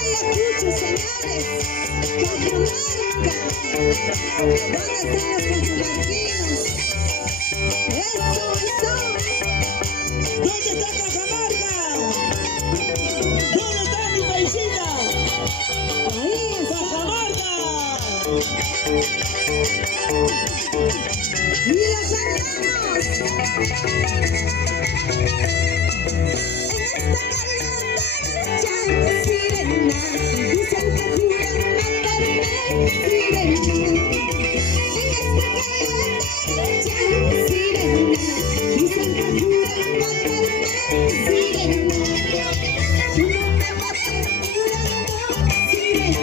Ayacucho, señores. Cajamarca. ¿Dónde están los cajamarquinos? Eso, eso. ¿Dónde está Cajamarca? ¿Dónde está mi paisita? Ahí está. ¡Cajamarca! ¡Y los cantamos! En esta sirena, dicen que juran matarme, sirena. En esta sirena, dicen que juran matarme, sirena. Tú no me mates jurando, sirena.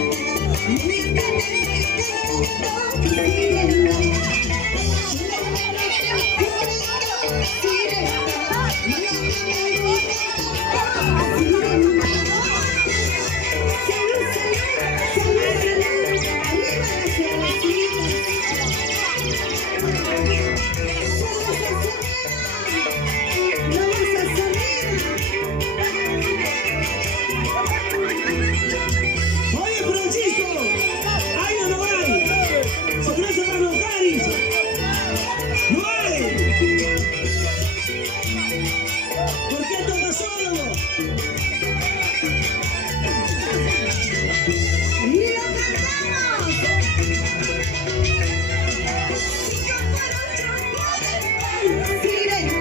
Únicamente cantando, sirena. Oye, Francisco, ¿hay o no hay? Sorpresa para los Qaris. ¡No hay! ¿Por qué toca solo? ¡Y lo cantamos! 5 por 8 sirena,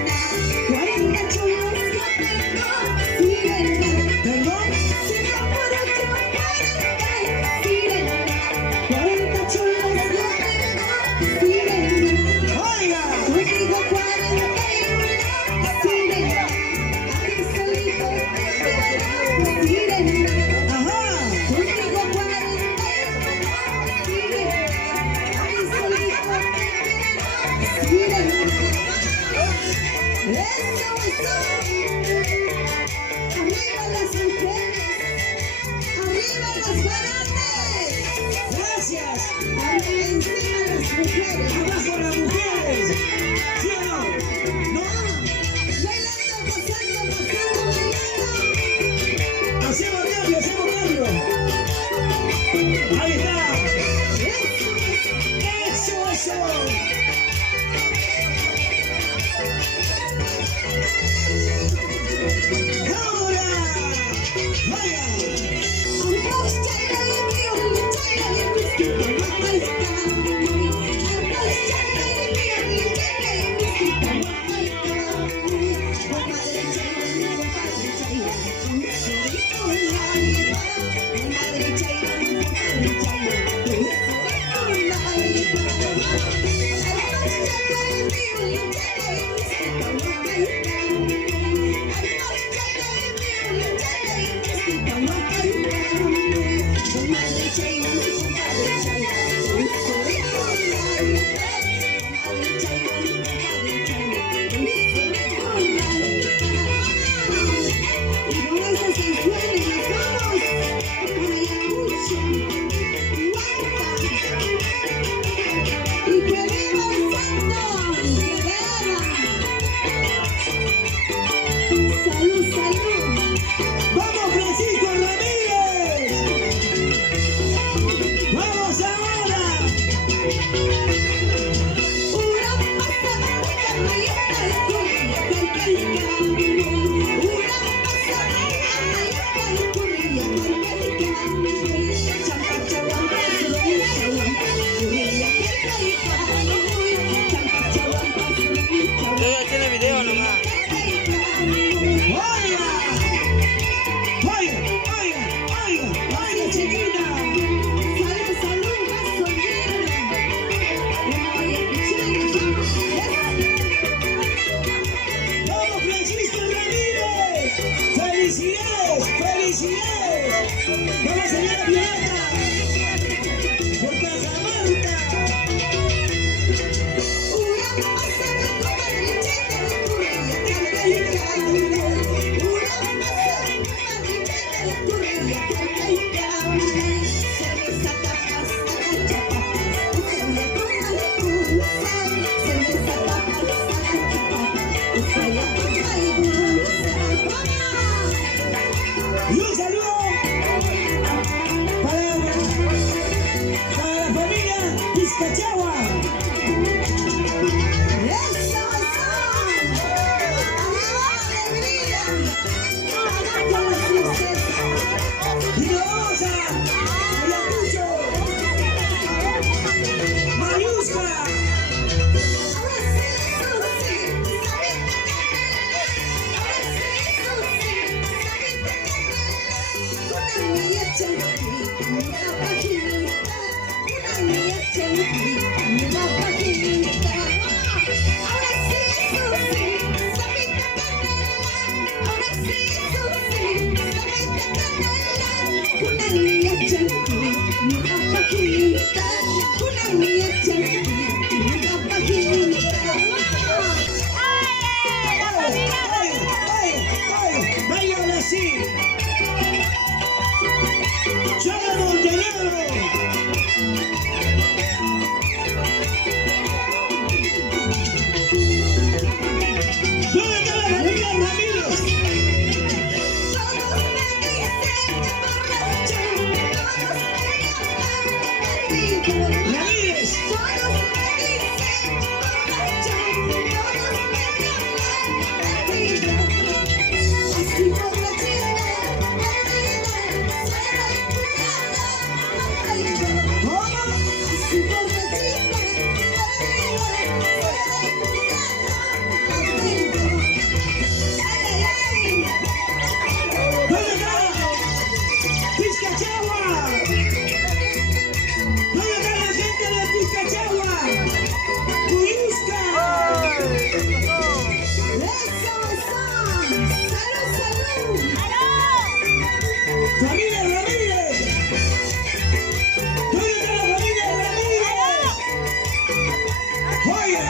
40 chulos yo tengo, sirena. ¿Perdón? 5 por 8 sirena, 40 chulos yo tengo, sirena. ¡Oiga! Contigo 41, sirena, aquí solito tengo, sirena. ¡Ajá! Contigo 41, sirena, aquí solito tengo, sirena. Eso, eso. Arriba las mujeres, arriba los varones, ¡Gracias! encima las mujeres. ¡Abajo las mujeres! ¿Sí o no? ¿No? Bailando, pasando, bailando. ¡Hacemos cambio, hacemos cambio! ¡Ahí está! ¡Eso, eso! ¡Ahora! ¡Vaya! ¡Vamos, Francisco Ramírez! ¡Vamos ahora! Tiene video nomás. ¡Oiga! ¡Oiga! ¡Oiga! ¡Oiga! ¡Oiga, chiquita! Salud, salud, gasolina. Ramírez. Todos me dicen borracha, todos me llaman perdido. Así borrachita, perdida, soy refugiada, perdido. ¿Cómo? Así borrachita, perdida, soy refugiada, perdido. Ay, ay, ay. ¿Dónde está? Pizcachagua. ¿Dónde está la gente de Pizcachagua? Cuyusca. Eso, salud, salud. Familia Ramírez. ¿Dónde está la familia Ramírez? ¡Joya!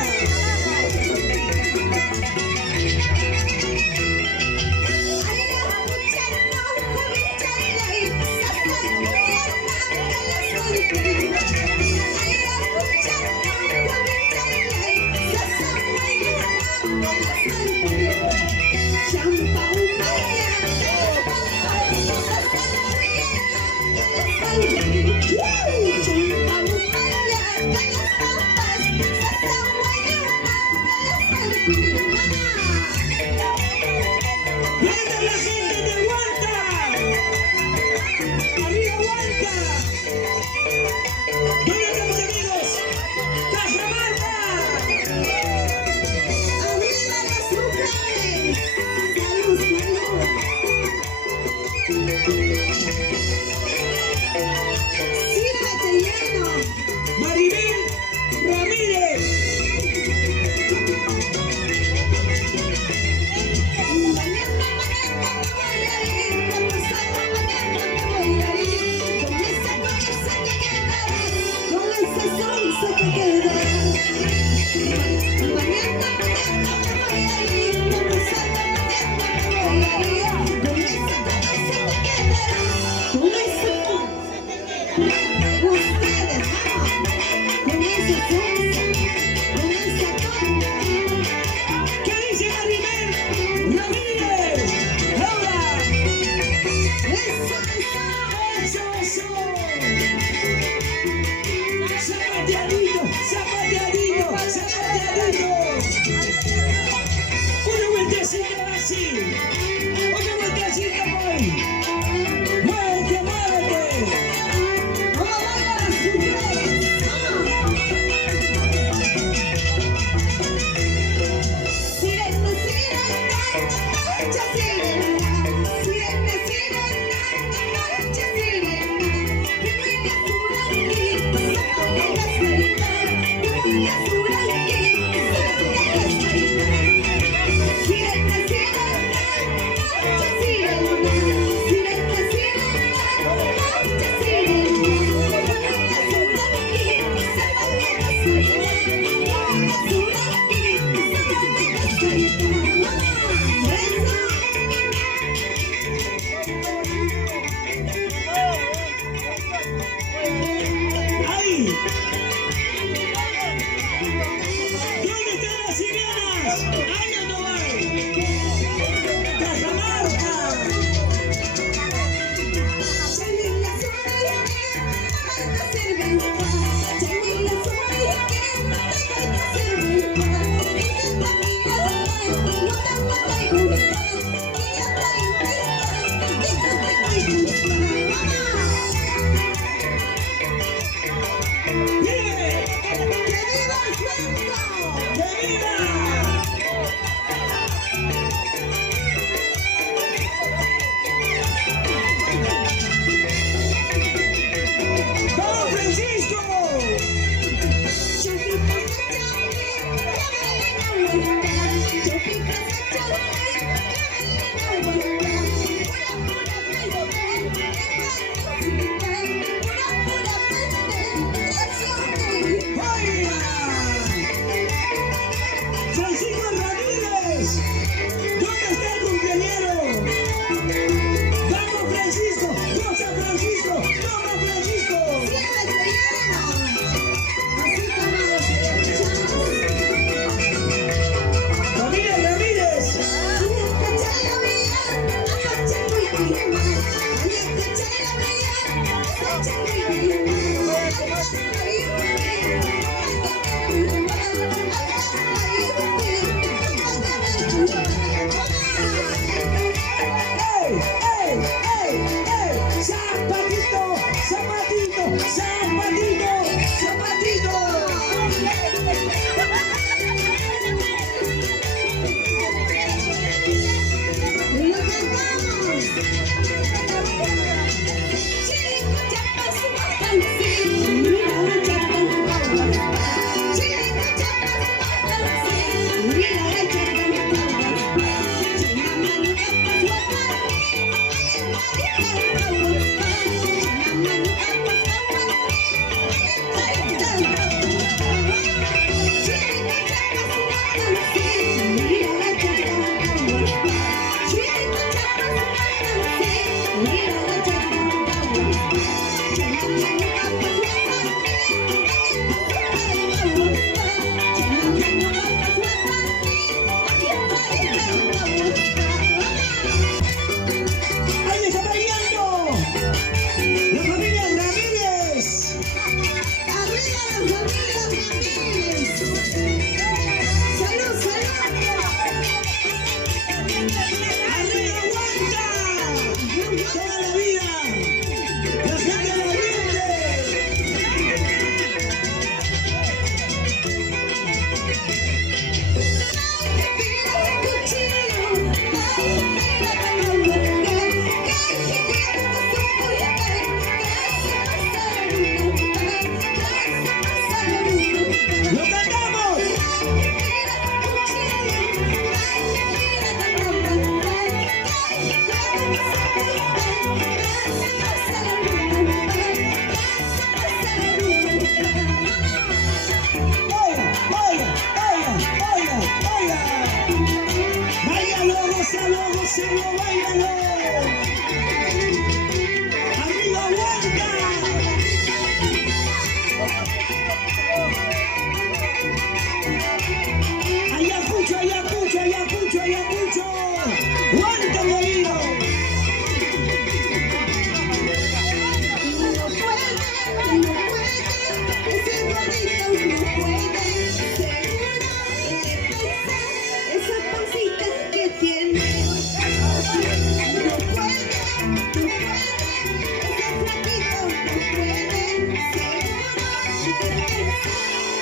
¿Dónde está la gente de Huanca? ¡Arriba Huanca! ¿Dónde están mis amigos? ¡Cajamarca! ¡Arriba las mujeres! ¡Salud, salud! ¡Sírvete lleno! Maribel Ramírez. Mañana me voy a ir, pasado mañana me voy a ir. Con esa sonrisa te quedarás, con esa sonrisa te quedarás. Mañana me voy a ir, pasado mañana me voy a ir. Con esa sonrisa te quedarás, con esa sonrisa te quedarás. Ustedes, vamos, con esa sonrisa, con esa sonrisa. ¿Qué dice Maribel Ramírez? ¡Ahora! Eso, ¡Eso, eso! ¡Zapateadito, zapateadito, zapateadito! Una vueltecita así. Una vueltecita voy. ¡Muévete, muévete! ¿cómo bailan las mujeres? Sirena, sirena, marcha sirena. Sirena, sirena, marcha sirena. Que venga Surangui, se ponga a saltar. Que venga Surangui, se ponga a saltar. Sirena, sirena, marcha sirena. Sirena, sirena, marcha sirena. Que venga Surangui, se ponga a saltar. Que venga Surangui, se ponga a ¡Ahí! ¿Dónde están las sirenas? ¡Ahí no hay! ¡Cajamarca! ¡Vive! ¡Que viva! ¡Vamos, Francisco! ¡Joya!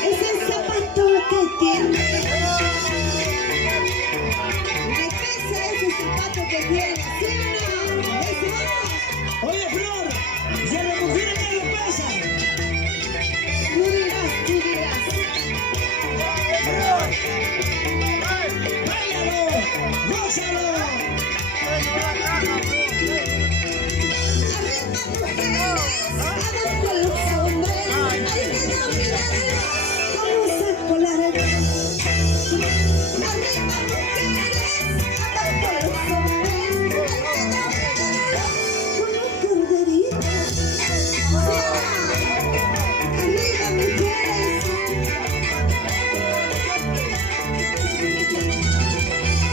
Es el zapato que tiene. Me pesa ese zapato que tiene. ¿Sí o no? ¿Eso? Oye, Flor, si a las mujeres no les pasa. Tú dirás, tú dirás. ¡Báilalo! ¡Gózalo! Arriba mujeres, abajo los hombres. Hay que dominarlos como saco la arena. Arriba mujeres, abajo los hombres. Hay que dominarlos como corderitas. Arriba mujeres.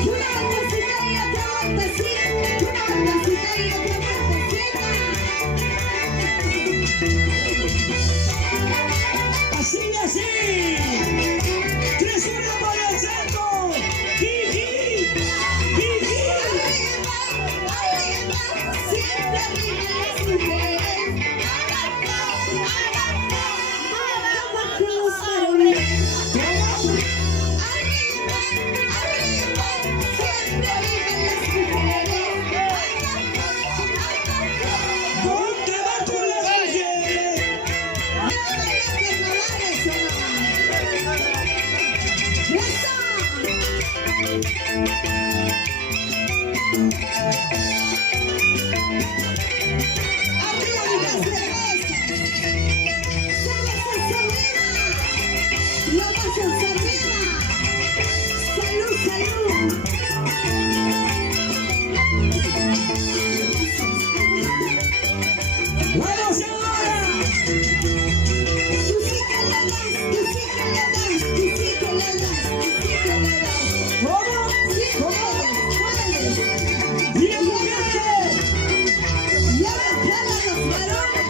Y una vueltecita y otra vueltecita. Y una vueltecita y otra vueltecita. ¡Así y así! ¡Tres uno por el centro! ¡Jiji! ¡Jiji! Arriba, arriba, siempre arriba las mujeres. Abajo los varones. Arriba, arriba, siempre arriba las mujeres. ¿Dónde va con las mujeres? Arriba las cervezas. Cervezas arriba. Los vasos arriba. Salud, salud. ¡Vamos ahora! Tú sí que le das, tú sí que le das, tú sí que le das, tú sí que le das. ¿Cómo? Sí, puedes, puedes. ¡Bien, mujeres! Y ahora jala los varones.